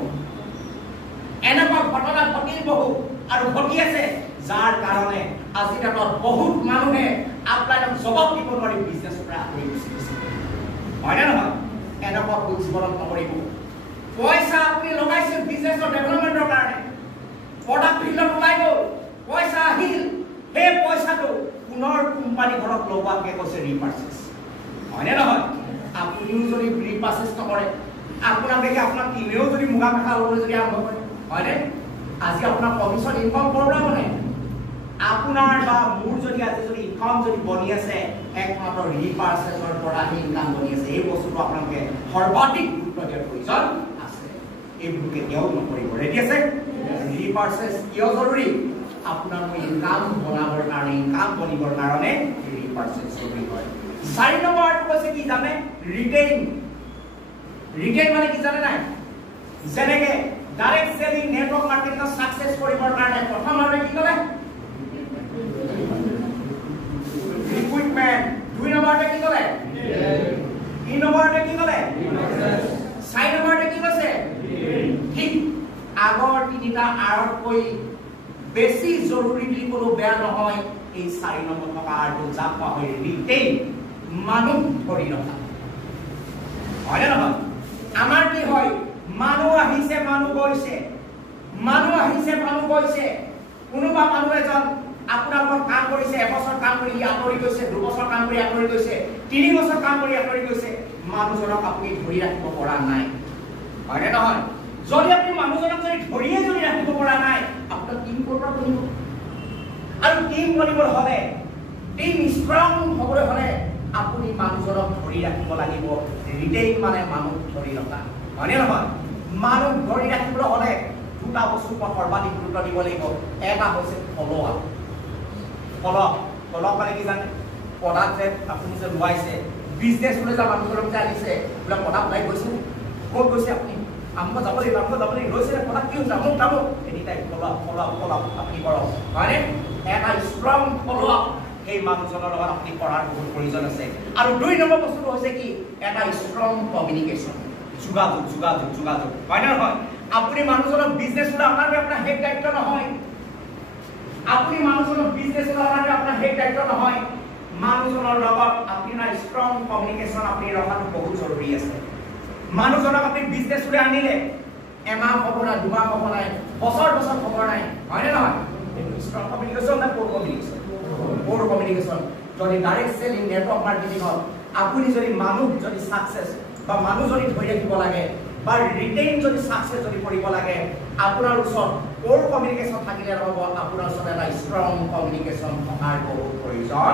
এনেকুৱা ঘটনা ঘটিল বহু আৰু ঘটি আছে, যাৰ কাৰণে আজি দিনত বহুত মানুহে আপলাইনক জবাব দিব নোৱাৰি বিজনেছৰ পৰা আঁতৰি গুচি গৈছে, হয়নে নহয়? এনেকুৱা ভুল জীৱনত নকৰিব। পইচা আপুনি লগাইছিল বিজনেছৰ ডেভেলপমেণ্টৰ কাৰণে, প্ৰডাক্ট ফিল্ডত ওলাই গ'ল, পইচা আহিল, সেই পইচাটো পুনৰ কোম্পানী ঘৰত লগোৱাকে কৈছে ৰিপাৰ্চেজ। হয়নে নহয় আপুনিও যদি ৰিপাৰ্চেছ নকৰে আপোনাক দেখি আপোনাৰ টিমেও যদি মুগা মেখেলা ল'বলৈ যদি আৰম্ভ কৰে হয়নে আজি আপোনাৰ কমিশ্যন ইনকাম কৰবা মানে আপোনাৰ বা মোৰ যদি আজি যদি ইনকাম যদি বনি আছে একমাত্ৰ ৰিপাৰ্চেছৰ পৰা ইনকাম বনি আছে এই বস্তুটো আপোনালোকে সৰ্বাধিক গুৰুত্ব দিয়াৰ প্ৰয়োজন আছে এইবোৰ কেতিয়াও নকৰিব ৰেডি আছে ৰিপাৰ্চেছ কিয় জৰুৰী আপোনাৰ ইনকাম বনাবৰ কাৰণে ইনকাম বনিবৰ কাৰণে ৰিপাৰ্চেছ জৰুৰী হয় 4 নম্বৰটো কৈছে কি জানে ৰিটেইন মানে কি জানে নাই যেনেকে direct selling network marketing success কৰিবৰ কাৰণে প্ৰথম আৰু কি কৰে ৰিক্ৰুটমেন্ট 2 নম্বৰতে কি কৰে 3 নম্বৰতে কি কৰে 4 নম্বৰতে কি কৈছে ঠিক আগৰ তিনিটা আৰতকৈ বেছি জৰুৰী বুলি কোনো বেয়া নহয় এই 4 নম্বৰ থকা আৰটো যাক কোৱা হয় ৰিটেইন মানুহ ধৰি ৰখা হয় না নহয় আমাৰ কি হয় মানুহ আহিছে মানুহ গৈছে কোনোবা মানুহ এজন আপোনাৰ লগত কাম কৰিছে এবছৰ কাম কৰি আঁতৰি গৈছে 2 বছৰ কাম কৰি আঁতৰি গৈছে 3 বছৰ কাম কৰি আঁতৰি গৈছে মানুহজনক আপুনি ধৰি ৰাখিব পৰা নাই হয় না নহয় যদি আপুনি মানুহজনক যদি ধৰিয়ে যদি ৰাখিব পৰা নাই আপোনাৰ টিম কৰবা বনিব আৰু টিম বনিবৰ হ'লে টিম ষ্ট্ৰং হ'বলৈ হ'লে আপুনি মানুহজনক ধৰি ৰাখিব লাগিব ৰিটেইন মানে মানুহ ধৰি ৰখা হয় নহয় মানুহ ধৰি ৰাখিবলৈ হ'লে দুটা বস্তু সৰ্বাধিক গুৰুত্ব দিব লাগিব এটা হৈছে ফলো আপ মানে কি জানে প্ৰডাক্ট যে আপুনি যে লোৱাইছে বিজনেছ লৈ যা মানুহজনক যে আনিছে বোলে প্ৰডাক্ট লাই গৈছে ক'ত গৈছে আপুনি আমক যাব লাগিব লৈছে প্ৰডাক্ট কি হৈছে আমক যাব এনি টাইম ফলো আপ আপুনি কৰক হয়নে এটা ষ্ট্ৰং ফলো আপ এই মানুহজনৰ লগত আপুনি কৰাৰ বহুত প্ৰয়োজন আছে আৰু 2 নম্বৰ বস্তুটো হৈছে কি এটা ষ্ট্ৰং কমিউনিকেশ্যন যোগাযোগ হয় না নহয় আপুনি মানুহজনৰ বিজনেছ লৈ আপোনাৰ হেড দায়িত্ব নহয় আপুনি মানুহজনৰ বিজনেছ লৈ আপোনাৰ হেড দায়িত্ব নহয় মানুহজনৰ লগত আপোনাৰ ষ্ট্ৰং কমিউনিকেশ্যন আপুনি ৰখাটো বহুত জৰুৰী আছে মানুহজনক আপুনি বিজনেছ লৈ আনিলে এমাহ হ'ব না 2 মাহ হ'ব নাই বছৰ খবৰ নাই হয় না নহয় ষ্ট্ৰং কমিউনিকেশ্যন না পোৰ কমিউনিকেশ্যন যদি ডাইৰেক্ট সেলিং নেটৱৰ্ক মাৰ্কেটিং আপুনি যদি মানুহ যদি সাকসেস বা মানুহ যদি ধৰি ৰাখিব লাগে বা ৰিটেইন যদি সাকসেস যদি কৰিব লাগে আপোনাৰ ওচৰত পোৰ কমিউনিকেশ্যন থাকিলে নহব আপোনাৰ ওচৰত এটা ষ্ট্ৰং কমিউনিকেশ্যন থকাৰ বহুত প্ৰয়োজন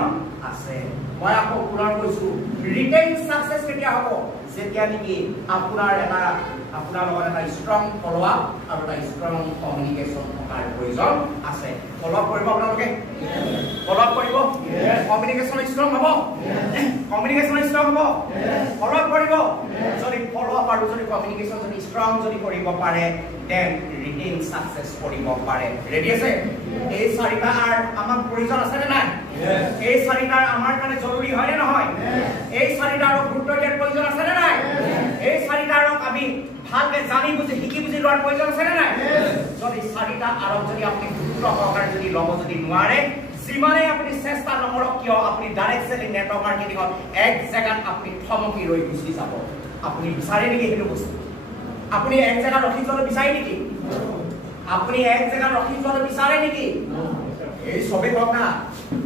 আছে মই আকৌ পুনৰ কৈছো ৰিটেইন সাকসেস কেতিয়া হ'ব যেতিয়া নেকি আপোনাৰ লগত এটা ষ্ট্ৰং ফলো আপ আৰু এটা ষ্ট্ৰং কমিউনিকেশ্যন থকাৰ প্ৰয়োজন আছে ফলো আপ কৰিব আপোনালোকে ফলো আপ কৰিব কমিউনিকেশ্যন ষ্ট্ৰং হ'ব ফলো আপ কৰিব যদি ফলো আপ আৰু যদি কমিউনিকেশ্যন যদি ষ্ট্ৰং যদি কৰিব পাৰে দেন ৰিটেইন সাকসেস কৰিব পাৰে ৰেডি আছে এই 4টা আৰ আমাক প্ৰয়োজন আছে নে নাই এই 4টা আমাৰ কাৰণে জৰুৰী হয় নে নহয় এই 4টাৰ গুৰুত্ব দিয়াৰ প্ৰয়োজন আছে নে নাই এই 4টাৰ আমি ভালকে জানি বুজি শিকি বুজি লোৱাৰ প্ৰয়োজন আছে নে নাই যদি 4টা আৰ যদি আপুনি গুৰুত্ব সহকাৰে যদি লব যদি নোৱাৰে যিমানে আপুনি চেষ্টা নকৰক কিয় আপুনি ডাইৰেক্ট সেলিং নেটৱৰ্ক মাৰ্কেটিংত এক জায়গাত আপুনি থমকি ৰৈ গুচি যাব আপুনি বিচাৰে নেকি সেইটো বস্তু আপুনি এক জায়গাত ৰখি যোৱা বিচাৰে নেকি আপুনি এক জায়গাত ৰখি যোৱা বিচাৰে নেকি এই সবে কওক না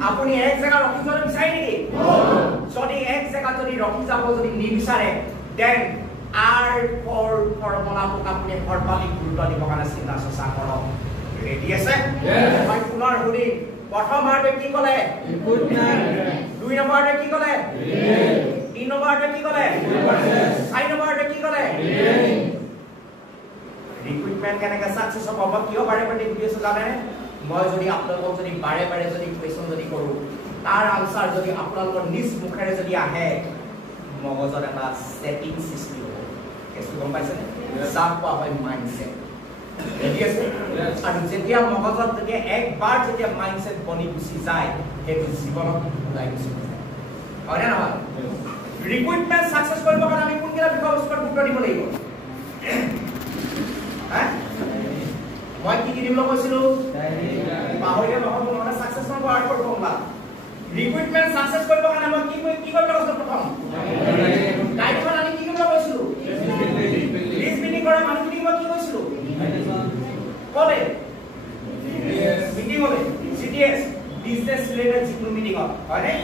আপুনি এক জায়গাত ৰখি যোৱা বিচাৰে নেকি যদি এক জায়গাত যদি ৰখি যাব যদি নিবিচাৰে দেন আৰ ফৰ্মুলাটোক আপুনি সৰ্বাধিক গুৰুত্ব দিব কাৰণে চিন্তা চৰ্চা কৰক ৰেডি আছে মই পুনৰ শুনি প্ৰথম আৰটো কি ক'লে ৰিক্ৰুটমেন্ট 2 নম্বৰতে কি ক'লে 3 নম্বৰতে কি ক'লে 4 নম্বৰতে কি ক'লে ৰিক্ৰুটমেন্ট কেনেকৈ সাকসেস হ'ব কিয় বাৰে বাৰে ভিডিঅ জানে মই যদি আপোনালোকক যদি বাৰে বাৰে যদি কোৱেশ্চন যদি কৰো তাৰ আনসাৰ যদি আপোনালোকৰ নিজ মুখেৰে যদি আহে মগজৰ এটা সেটিং সৃষ্টি হ'ব কেছটো গম পাইছে যাক কোৱা হয় মাইন্ডসেট ৰেডি আছে আৰু যেতিয়া মগজত যেতিয়া একবাৰ যেতিয়া মাইন্ডসেট বনি গুচি যায় সেইটো জীৱনত ওলাই গুচি যায় হয় না নহয় ৰিক্ৰুটমেন্ট সাকসেস কৰিবৰ কাৰণে আমি কোনকেইটা বিষয়বস্তুত গুৰুত্ব দিব লাগিব মই কি দিম কৈছিলো পাহৰিলে নহব নহলে সাকসেস হ'ব আৰু ফৰ্মুলা ৰিক্ৰুটমেন্ট সাকসেস কৰিবৰ কাৰণে মই কি কৰিব কৈছিলো প্ৰথম ডাইৰেক্ট আমি কি কৰিব কৈছিলো লিষ্ট মিটিং কৰা মানুহখিনি মই কি কৈছিলো কলে মিটিং হলে সিটিএস বিজনেস ৰিলেটেড যিকোনো মিটিং হয় নে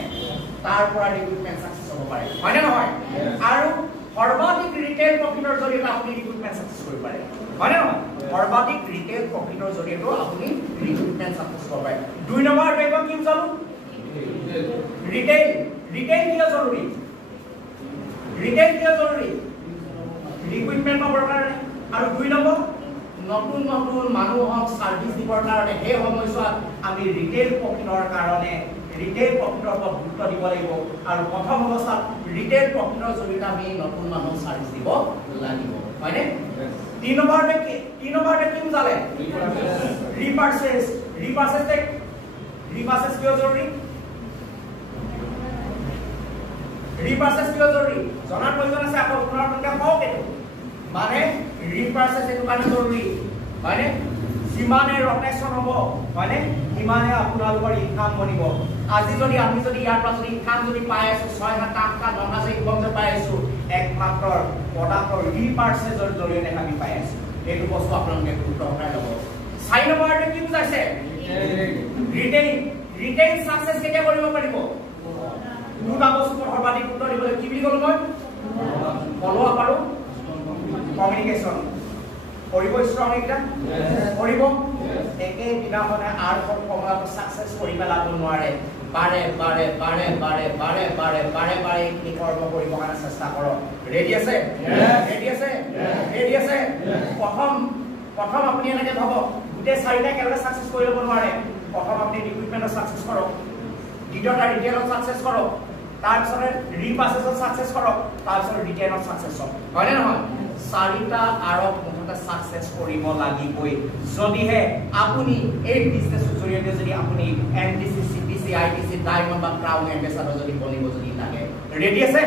তাৰ পৰা ৰিক্ৰুটমেন্ট সাকসেস হ'ব পাৰে হয় নে নহয় আৰু সৰ্বাধিক ৰিটেইল প্ৰফিটৰ জৰিয়তে আপুনি ৰিক্ৰুটমেণ্ট সাকসেছ কৰিব পাৰে হয় নে নহয় সৰ্বাধিক ৰিটেইল প্ৰফিটৰ জৰিয়তে আপুনি ৰিক্ৰুটমেণ্ট সাকসেছ কৰিব পাৰে 2 নম্বৰ টাইপৰ কি জানো ৰিটেইল ৰিটেইল কিয় জৰুৰী ৰিটেইল কিয় জৰুৰী ৰিক্ৰুটমেণ্ট পাবৰ কাৰণে আৰু 2 নম্বৰ নতুন নতুন মানুহক সাৰ্ভিস দিবৰ কাৰণে হে সময়ছোৱাত আমি ৰিটেইল প্ৰফিটৰ কাৰণে ৰিটেইল প্ৰফিটৰ ওপৰত গুৰুত্ব দিব লাগিব আৰু প্ৰথম অৱস্থাত ৰিটেইল প্ৰফিটৰ জৰিয়তে আমি নতুন মানুহক সাৰ্ভিস দিব লাগিব হয়নে 3 নম্বৰতে কি বুজালে ৰিপাৰ্চেজ কিয় জৰুৰী ৰিপাৰ্চেজ কিয় জৰুৰী জনাৰ প্ৰয়োজন আছে আকৌ পুনৰকে কওক এইটো মানে ৰিপাৰ্চেজ এটো কাৰণে জৰুৰী হয়নে যিমানে ৰটেশন হ'ব হয়নে সিমানে আপোনালোকৰ ইনকাম বনিব আজি যদি আমি যদি ইয়াৰ পৰা যদি ইনকাম যদি পাই আছো 6 লাখ 8 লাখ 9 লাখ ইনকাম যে পাই আছো একমাত্ৰ প্ৰডাক্টৰ ৰিপাৰ্চেজৰ জৰিয়তে আমি পাই আছো এইটো বস্তু আপোনালোকে গুৰুত্ব সহকাৰে ল'ব 4 নম্বৰতে কি বুজাইছে ৰিটেইল সাকসেছ কেতিয়া কৰিব পাৰিব দুটা বস্তু সৰ্বাধিক গুৰুত্ব দিবলৈ কি বুলি ক'লো মই ফলো আপ আৰু কমিউনিকেশ্যন কৰিব ষ্ট্ৰং এটা কৰিব একে দিনাখনে আৰু কমলাটো সাকসেছ কৰি পেলাব নোৱাৰে বাৰে কি কৰ্ম কৰিব কাৰণে চেষ্টা কৰক ৰেডি আছে প্ৰথম আপুনি এনেকে ভাবক গোটেই 4টা কেনেকৈ সাকসেছ কৰি ল'ব নোৱাৰে প্ৰথম আপুনি ৰিক্ৰুটমেণ্টত সাকসেছ কৰক দ্বিতীয়টা ৰিটেইলত সাকসেছ কৰক তাৰপিছত ৰিপাৰ্চেজত সাকসেছ কৰক তাৰপিছত ৰিটেইলত সাকসেছ কৰক হয়নে নহয় 4টা আৰব মুঠতে সাকসেছ কৰিব লাগিবই যদিহে আপুনি এই বিজনেছৰ জৰিয়তে যদি আপুনি এনটিসি সিটিসি আইটিসি ডায়মণ্ড বা ক্ৰাউন এম্বেছাডৰ যদি বনিব যদি লাগে ৰেডি আছে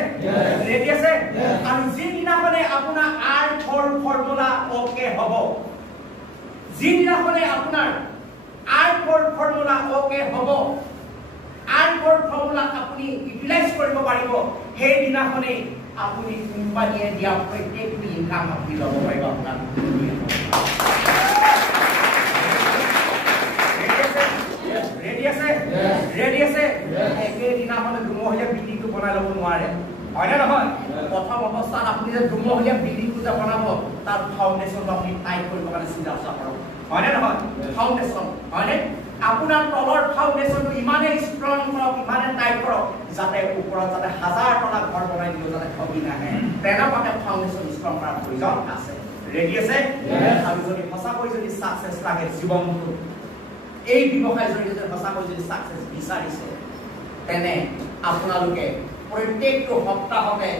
আৰু যিদিনাখনে আপোনাৰ আৰ4 ফৰ্মুলা ওকে হ'ব যিদিনাখনে আপোনাৰ আৰ4 ফৰ্মুলা ওকে হ'ব আৰ4 ফৰ্মুলা আপুনি ইউটিলাইজ কৰিব পাৰিব সেই দিনাখনে আপুনি কোম্পানীয়ে দিয়া প্ৰত্যেকটো ইনকাম আপুনি ল'ব পাৰিব আপোনাৰ ৰেডি আছে একে দিনাখনে দুমহলীয়া বিল্ডিংটো বনাই ল'ব নোৱাৰে হয়নে নহয় প্ৰথম অৱস্থাত আপুনি যে দুমহলীয়া বিল্ডিংটো যে বনাব তাৰ ফাউণ্ডেশ্যনটো আপুনি টাইট কৰিব কাৰণে চিন্তা কৰক হয়নে নহয় ফাউণ্ডেশ্যন হয়নে আপোনাৰ তলৰ ফাউণ্ডেশ্যনটো ইমানে ষ্ট্ৰং কৰক ইমানে টাইট কৰক যাতে ওপৰত যাতে 1000 টকা ঘৰ বনাই দিও যাতে ঠগি নাহে তেনেকুৱাকে ফাউণ্ডেশ্যন ষ্ট্ৰং কৰাৰ প্ৰয়োজন আছে ৰেডি আছে আৰু যদি সঁচাকৈ যদি সাকসেছ লাগে জীৱনটো এই ব্যৱসায় জৰিয়তে যদি সঁচাকৈ যদি সাকসেছ বিচাৰিছে তেনে আপোনালোকে প্ৰত্যেকটো সপ্তাহতে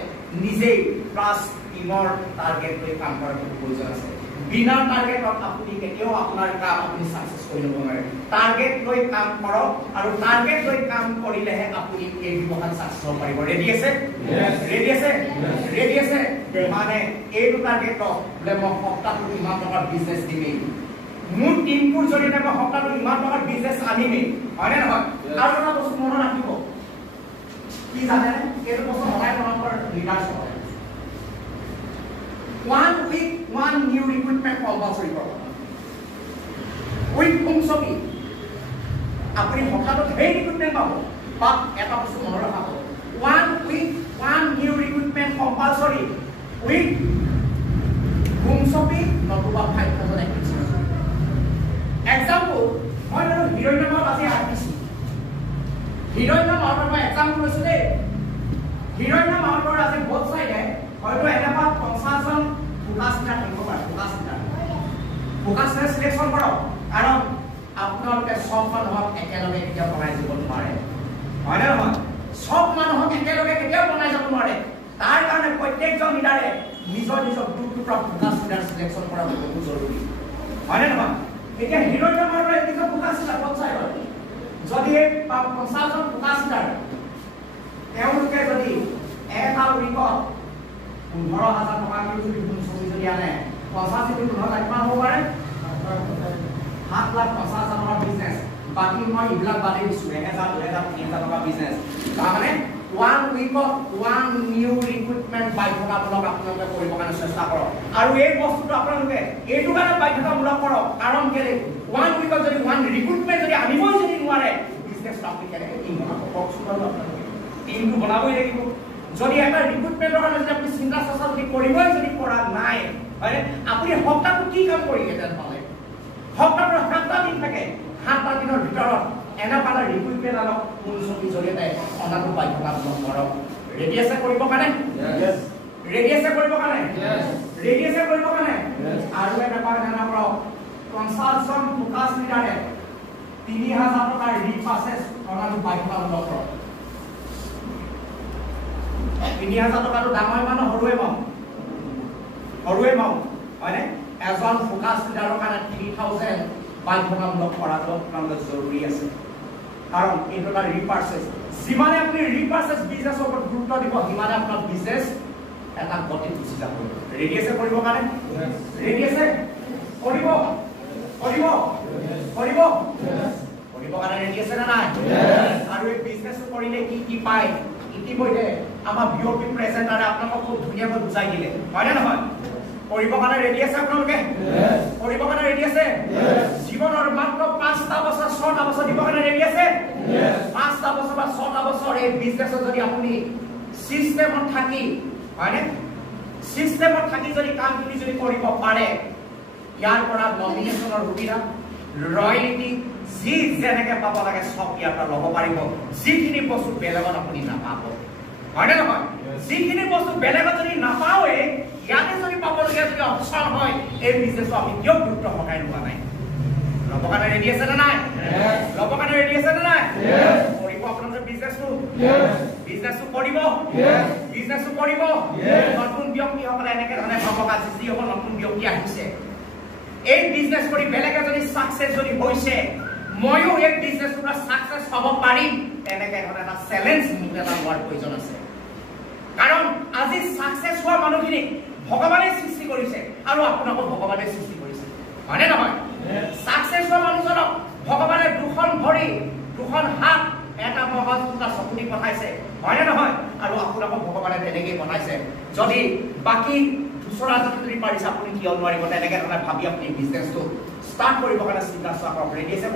নিজেই প্লাস টিমৰ টাৰ্গেট লৈ কাম কৰাৰ প্ৰয়োজন আছে বিনা টাৰ্গেটত আপুনি কেতিয়াও আপোনাৰ কাম আপুনি সাকসেছ কৰিব নোৱাৰে টাৰ্গেট লৈ কাম কৰক আৰু টাৰ্গেট লৈ কাম কৰিলেহে আপুনি এই ব্যৱসায় সাকসেছ হ'ব পাৰিব ৰেডি আছে মানে এইটো টাৰ্গেটত বোলে মই সপ্তাহত ইমান টকাৰ বিজনেছ দিমেই মোৰ টিমটোৰ জৰিয়তে মই সপ্তাহত ইমান টকাৰ বিজনেছ আনিমেই হয়নে নহয় আৰু এটা বস্তু মনত ৰাখিব কি জানে এইটো বস্তু মনাই মনৰ leadership 1 week 1 new recruitment compulsory program with Humsopi আপনি হঠাৎ এই রিক্রুটমেন্ট পাবো বা এটা বস্তু মনে রাখব 1 week 1 new recruitment compulsory with Humsopi নতুবা 5000 example মই ধৰো হিৰোইন নামৰ আছে আৰ্টিস্ট হিৰোইন নামৰ মই এক্সাম্পল লৈছো দে হিৰোইন নামৰ আছে বহুত সাইডে হয়তো এনেকুৱা 50 জন ফোকাসটা থাকিব পাৰে ফোকাসটা সিলেকশন কৰক কাৰণ আপোনালোকে সব মানুহক একেলগে কেতিয়া বনাই দিব নোৱাৰে হয়নে নহয় সব মানুহক একেলগে কেতিয়া বনাই যাব নোৱাৰে তাৰ কাৰণে প্ৰত্যেকজন লিডাৰে নিজৰ দুটা ফোকাসটা সিলেকশন কৰা বহুত জৰুৰী হয়নে নহয় এতিয়া হিৰোইন নামৰ এদিকে ফোকাসটা ক'ত চাই যদি 50 জন ফোকাসটা তেওঁলোকে যদি এটা উইকত 15000 টকা যদি ছবি যদি আনে 50 থেকে 15 লাখ মান হ'ব পাৰে 7 লাখ 50,000 টকা বিজনেছ বাকি মই ইবিলাক বাদে দিছো 1000 2000 3000 টকা বিজনেছ তাৰমানে 1 উইকত 1 নিউ ৰিক্ৰুটমেন্ট বাধ্যতামূলক আপোনালোকে কৰিব কাৰণে চেষ্টা কৰক আৰু এই বস্তুটো আপোনালোকে এইটো কাৰণে বাধ্যতামূলক কৰক কাৰণ কেলে 1 উইকত যদি 1 ৰিক্ৰুটমেন্ট যদি আনিব যদি নোৱাৰে বিজনেছ আপুনি কেনেকৈ টিম বনাব কওকচোন আপোনালোকে টিমটো বনাবই লাগিব যদি এটা ৰিক্ৰুটমেণ্টৰ কাৰণে যদি আপুনি চিন্তা চৰ্চা যদি কৰিবই যদি কৰা নাই হয়নে আপুনি সপ্তাহটো কি কাম কৰিলেহেঁতেন পালে সপ্তাহৰ 7টা দিন থাকে 7টা দিনৰ ভিতৰত এনেকুৱা এটা ৰিক্ৰুটমেণ্ট অলপ কোনচুটিৰ জৰিয়তে অনাটো বাধ্যতামূলক কৰক ৰেডি আছে কৰিবৰ কাৰণে ৰেডি আছে কৰিবৰ কাৰণে ৰেডি আছে কৰিবৰ কাৰণে আৰু এটা কাৰণে কৰক 50 জন ফোকাছ লিডাৰে 3000 টকাৰ ৰিপাসেছ অনাটো বাধ্যতামূলক কৰক 3000 টকাটো ডাঙৰ মানুহ সৰুৱে মাও হয়নে এজন ফোকাছ লিডাৰৰ কাৰণে 3000 বাধ্যতামূলক কৰাটো আপোনালোকৰ জৰুৰী আছে কাৰণ এইটো এটা ৰিপাসেছ যিমানে আপুনি ৰিপাসেছ বিজনেছৰ ওপৰত গুৰুত্ব দিব সিমানে আপোনাৰ বিজনেছ এটা গতি গুচি যাব ৰেডি আছে কৰিবৰ কাৰণে ৰেডি আছে কৰিব কাৰণে ৰেডি আছে না নাই আৰু এই বিজনেছটো কৰিলে কি কি পায় ইতিমধ্যে আমাৰ বিঅপি প্ৰেজেন্টাৰে আপোনালোকক খুব ধুনীয়াকৈ বুজাই দিলে হয়নে নহয় কৰিবৰ কাৰণে ৰেডি আছে আপোনালোকে কৰিবৰ কাৰণে ৰেডি আছে জীৱনৰ মাত্ৰ 5টা বছৰ 6টা বছৰ দিবৰ কাৰণে ৰেডি আছে 5টা বছৰ বা 6টা বছৰ এই বিজনেছত যদি আপুনি সিস্টেমত থাকি হয়নে সিস্টেমত থাকি যদি কামখিনি যদি কৰিব পাৰে ইয়াৰ পৰা নমিনেশ্যনৰ সুবিধা ৰয়েলিটি যি যেনেকে পাব লাগে সব ইয়াৰ পৰা ল'ব পাৰিব যিখিনি বস্তু বেলেগত আপুনি নাপাব হয়নে নহয় যিখিনি বস্তু বেলেগত যদি নাপাওৱে ইয়াতে যদি পাবলগীয়া যদি অপচন হয় এই বিজনেছটো আমি কিয় গুৰুত্ব সহায় লোৱা নাই ল'ব কাৰণে ৰেডি আছে নে নাই ল'ব কাৰণে ৰেডি আছে নে নাই কৰিব আপোনালোকে বিজনেছটো কৰিব নতুন ব্যক্তিসকলে এনেকে ধৰণে ভাবক আজি যিসকল নতুন ব্যক্তি আহিছে এই বিজনেছ কৰি বেলেগে যদি সাকসেস যদি হৈছে ময়ো এই বিজনেছটো সাকসেস হ'ব পাৰিম তেনেকে ধৰণে এটা চ্যালেঞ্জ মোক এটা লোৱাৰ প্ৰয়োজন আছে কাৰণ আজি সাকসেস হোৱা মানুহখিনি ভগৱানে সৃষ্টি কৰিছে আৰু আপোনাকো ভগৱানে সৃষ্টি কৰিছে হয়নে নহয় সাকসেস হোৱা মানুহজনক ভগৱানে দুখন ভৰি দুখন হাত এটা মগজ দুটা চকুনি পঠাইছে হয়নে নহয় আৰু আপোনাকো ভগৱানে তেনেকৈ পঠাইছে যদি বাকী দুসৰা যদি পাৰিছে আপুনি কিয় নোৱাৰিব তেনেকৈ ধৰণে ভাবি আপুনি বিজনেছটো ষ্টাৰ্ট কৰিবৰ কাৰণে চিন্তা চৰ্চা কৰক ৰেডি আছে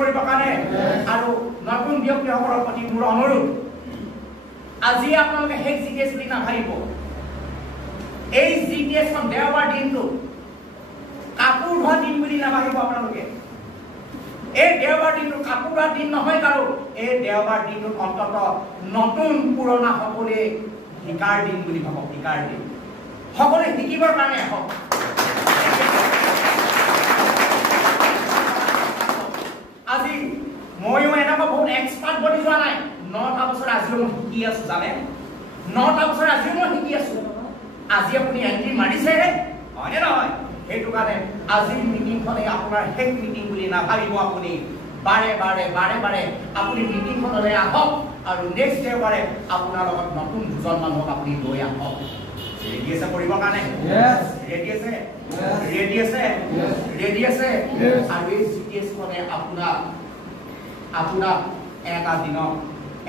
কৰিবৰ কাৰণে আৰু নতুন ব্যক্তিসকলৰ প্ৰতি মোৰ অনুৰোধ আজি আপোনালোকে সেই জিটিএছ বুলি নাভাবিব এই জিটিএছখন দেওবাৰ দিনটো কাপোৰ ধোৱা দিন বুলি নাভাবিব আপোনালোকে এই দেওবাৰ দিনটো কাপোৰ ধোৱা দিন নহয় কাৰো এই দেওবাৰ দিনটো অন্তত নতুন পুৰণা সকলোৱে শিকাৰ দিন বুলি ভাবক শিকাৰ দিন সকলোৱে শিকিবৰ কাৰণে আহক আজি ময়ো এনেকুৱা বহুত এক্সপাৰ্ট বনি যোৱা নাই 9টা বছৰ আজিও মই শিকি আছো জানে 9টা বছৰ আজিও মই শিকি আছো আজি আপুনি এন্ট্ৰি মাৰিছেহে হয়নে নহয় সেইটো কাৰণে আজিৰ মিটিংখনে আপোনাৰ শেষ মিটিং বুলি নাভাবিব আপুনি বাৰে বাৰে আপুনি মিটিংখনলৈ আহক আৰু নেক্সট দেওবাৰে আপোনাৰ লগত নতুন দুজন মানুহক আপুনি লৈ আহক ৰেডি আছে কৰিবৰ কাৰণে ৰেডি আছে আৰু এই জিটিএছখনে আপোনাক এটা দিনক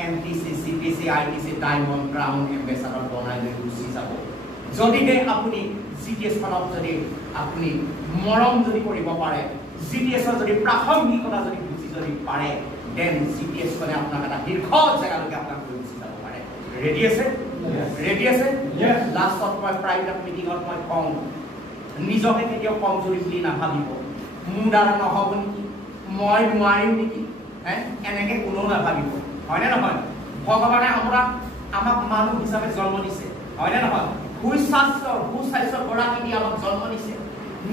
MTC CTC ITC diamond crown ambassador বনাই লৈ গুচি যাব যদিহে আপুনি জিটিএছখনক যদি আপুনি মৰম যদি কৰিব পাৰে জিটিএছৰ যদি প্ৰাসংগিকতা যদি বুজি যদি পাৰে দেন জিটিএছখনে আপোনাক এটা শীৰ্ষ জেগালৈকে আপোনাক লৈ গুচি যাব পাৰে ৰেডি আছে লাষ্টত মই প্ৰাইভেট মিটিঙত মই কওঁ নিজকে কেতিয়াও কমজোৰি বুলি নাভাবিব মোৰ দ্বাৰা নহ'ব নেকি মই নোৱাৰিম নেকি এনেকে কোনো নাভাবিব হয়নে নহয় ভগৱানে আমাক মানুহ হিচাপে জন্ম দিছে হয়নে নহয় সুস্বাস্থ্য গৰাকী দি আমাক জন্ম দিছে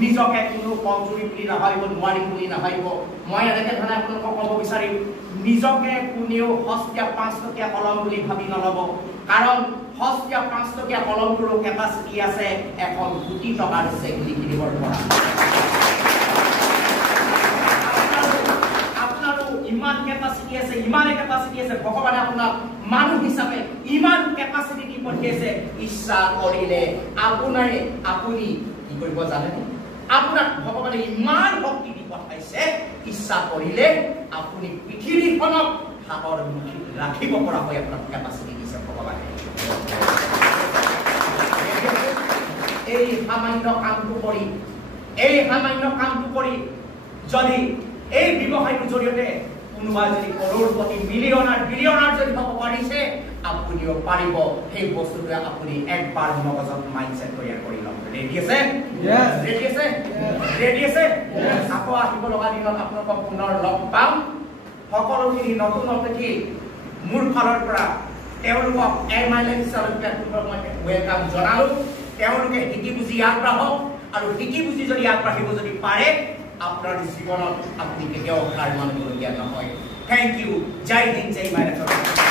নিজকে কোনো কমজোৰি বুলি নাভাবিব নোৱাৰিম বুলি নাভাবিব মই এনেকে ধৰণে আপোনালোকক ক'ব বিচাৰিম নিজকে কোনেও সস্তীয়া 5 টকীয়া কলম বুলি ভাবি নল'ব কাৰণ সস্তীয়া 5 টকীয়া কলমটোৰো কেপাচিটি আছে এখন কোটি টকাৰ চেক লিখিবৰ পৰা ইমান কেপাচিটি আছে ভগৱানে আপোনাক মানুহ হিচাপে ইমান কেপাচিটি দি পঠিয়াইছে ইচ্ছা কৰিলে আপুনি কি কৰিব জানেনে আপোনাক ভগৱানে ইমান শক্তি দি পঠাইছে ইচ্ছা কৰিলে আপুনি পৃথিৱীখনক হাতৰ মুঠিত ৰাখিব পৰা হয় আপোনাক কেপাচিটি দিছে ভগৱানে এই সামান্য কামটো কৰি যদি এই ব্যৱসায়টোৰ জৰিয়তে কোনোবা যদি কৰোড়পতি মিলিয়নাৰ বিলিয়নাৰ যদি হ'ব পাৰিছে আপুনিও পাৰিব সেই বস্তুটোৱে আপুনি একবাৰ মগজত মাইণ্ডছেট তৈয়াৰ কৰি লওক ৰেডি আছে ৰেডি আছে ৰেডি আছে আকৌ আহিব লগা দিনত আপোনালোকক পুনৰ লগ পাম সকলোখিনি নতুন অতিথি মোৰ ফালৰ পৰা তেওঁলোকক এমাইলেন হিচাপে মই ৱেলকাম জনালো তেওঁলোকে শিকি বুজি আগবাঢ়ক আৰু শিকি বুজি যদি আগবাঢ়িব যদি পাৰে আপোনাৰ জীৱনত আপুনি কেতিয়াও হাৰ মানিবলগীয়া নহয় থেংক ইউ জয় হিন্দ জয় ভাৰত